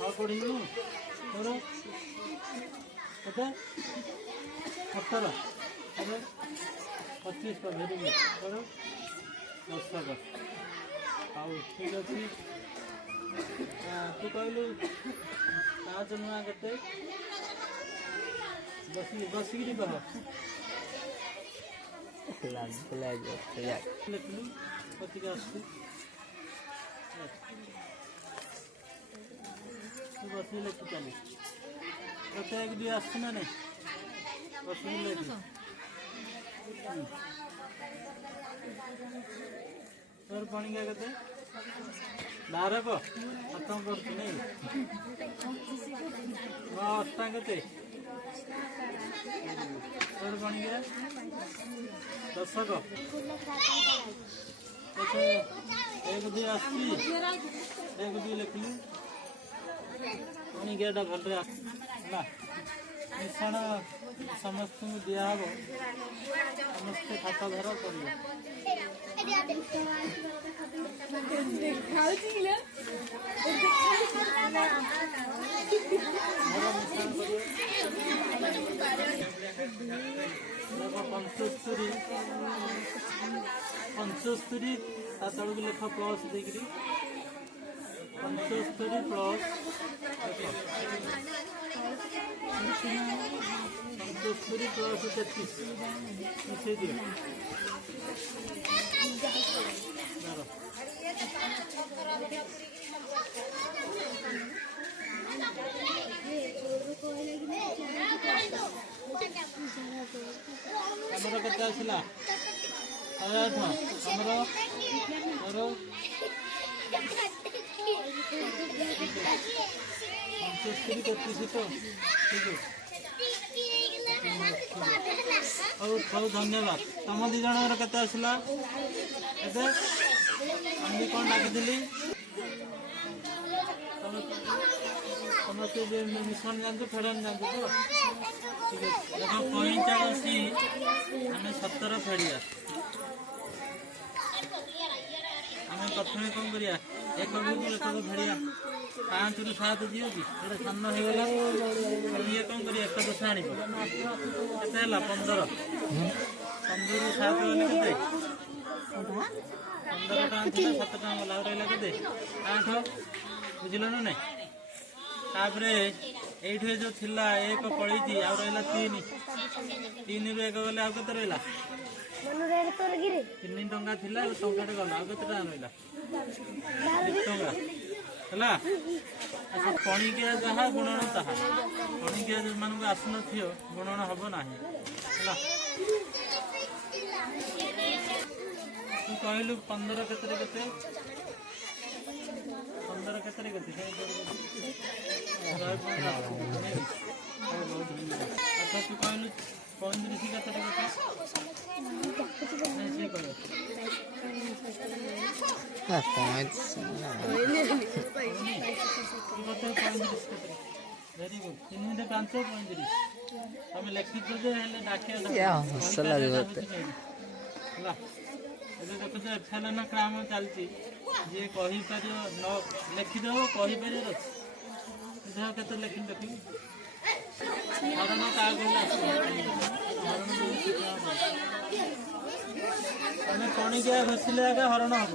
हाँ पढ़ू तोर केते 17 अरे 25 का भेरी तोर 10 का आउ ठीक अच्छी तू कहलु पाँच नुआ केते बसिकी कह लिखलु कति आस तू बस लिखी चली कत एक दुई आस ना नहीं बस लिख तोर पणिका केते बारह को खत्म कर नहीं अष्टा केते तोर पणिका 10 को एक दुई आसी एक दुई लिखलु पणिका भल मिश्रण समस्त दिहब समस्ते खाता धर कर पंचस्तरी तलक लेख प्लस देकरी 75 प्लस 75 प्लस 33 मिसे दियो हमरो केते आसला 8 हमरो हमरो 75 35 तो ठीक है बहुत धन्यवाद तुम दी जन केते आसला एते अन्य कौन डाकिली समस्ते मिशन जानते फेड़न जानते तो ठीक है देखो 45 आम 17 फेड़िया आम प्रथम कौन करिया एक लेख फेड़िया 5 ରୁ 7 दियो कि सामन हो गला ये कौन करिया एक दश आनी केते 15 ରୁ 7 केते 15 टाँग 7 टाँग गला रहा के 8 बुझल ना नहीं तापर ये जो थिला एक पड़ी आ रहा 3 ରୁ 1 गले आउ के रहा 3 टंका थिला टंकाटे गला आउ के रहा 2 टंका है अच्छा पणिकिया जहाँ गुणन ताहा पणिकिया जो मानक आसन गुणन हम ना तू कहलु 15 केते 15 केते अच्छा तू कहलु 35 केते वेरी गुड 3 5 35 तुम लिखी दे डाके देखो एफएलएन काम चलती जे कही पार न लिखिदेव कही पार के लिखी देखी हरण क्या हरण पणिकिया घोषिले आगे हरण हम